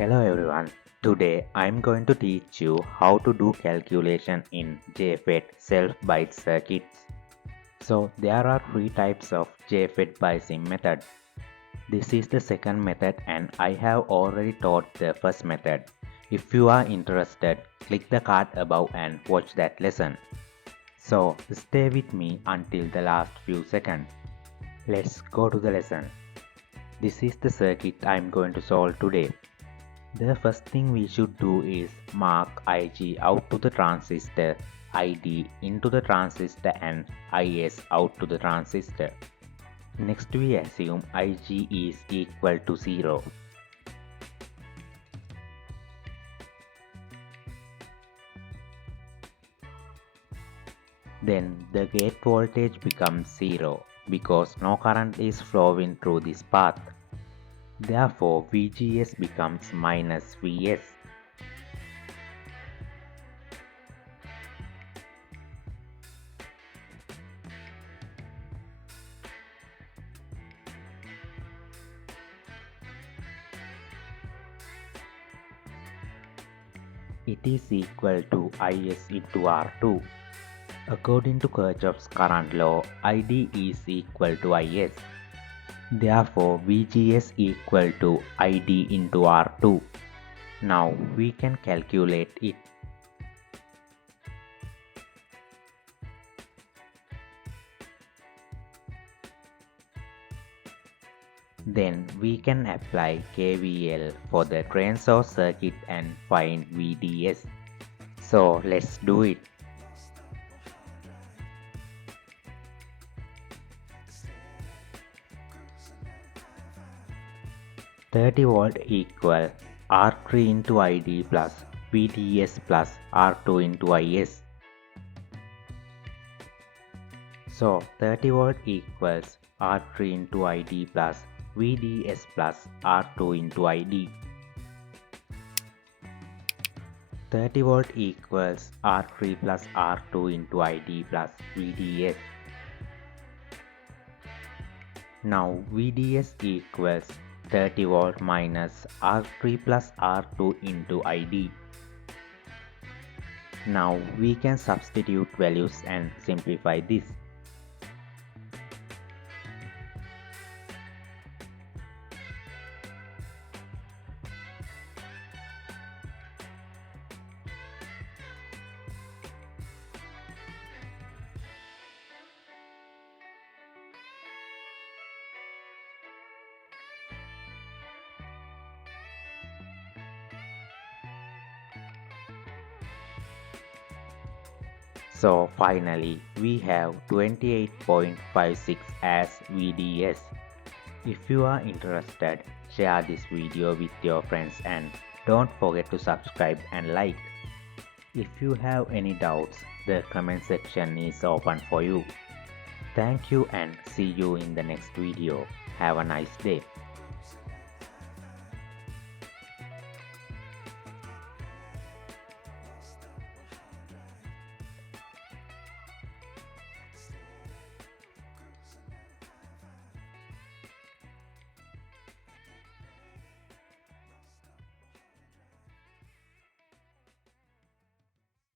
Hello everyone. Today I'm going to teach you how to do calculation in JFET self-biased circuits. So there are three types of JFET biasing method. This is the second method and I have already taught the first method. If you are interested, click the card above and watch that lesson. So stay with me until the last few seconds. Let's go to the lesson. This is the circuit I'm going to solve today. The first thing we should do is mark Ig out to the transistor, Id into the transistor and Is out to the transistor. Next we assume Ig is equal to 0. Then the gate voltage becomes 0 because no current is flowing through this path. Therefore, VGS becomes minus Vs. It is equal to Is into R2. According to Kirchhoff's current law, Id is equal to Is. Therefore, VGS equal to Id into R2. Now we can calculate it. Then we can apply KVL for the drain source circuit and find VDS. So let's do it. $30 equal R3 into ID plus VDS plus R2 into IS. So 30 volt equals R3 into ID plus VDS plus R2 into ID. 30 volt equals R3 plus R2 into ID plus VDS. Now VDS equals 30 volt minus R3 plus R2 into ID. Now we can substitute values and simplify this. So finally, we have 28.56 as VDS. If you are interested, share this video with your friends and don't forget to subscribe and like. If you have any doubts, the comment section is open for you. Thank you and see you in the next video. Have a nice day.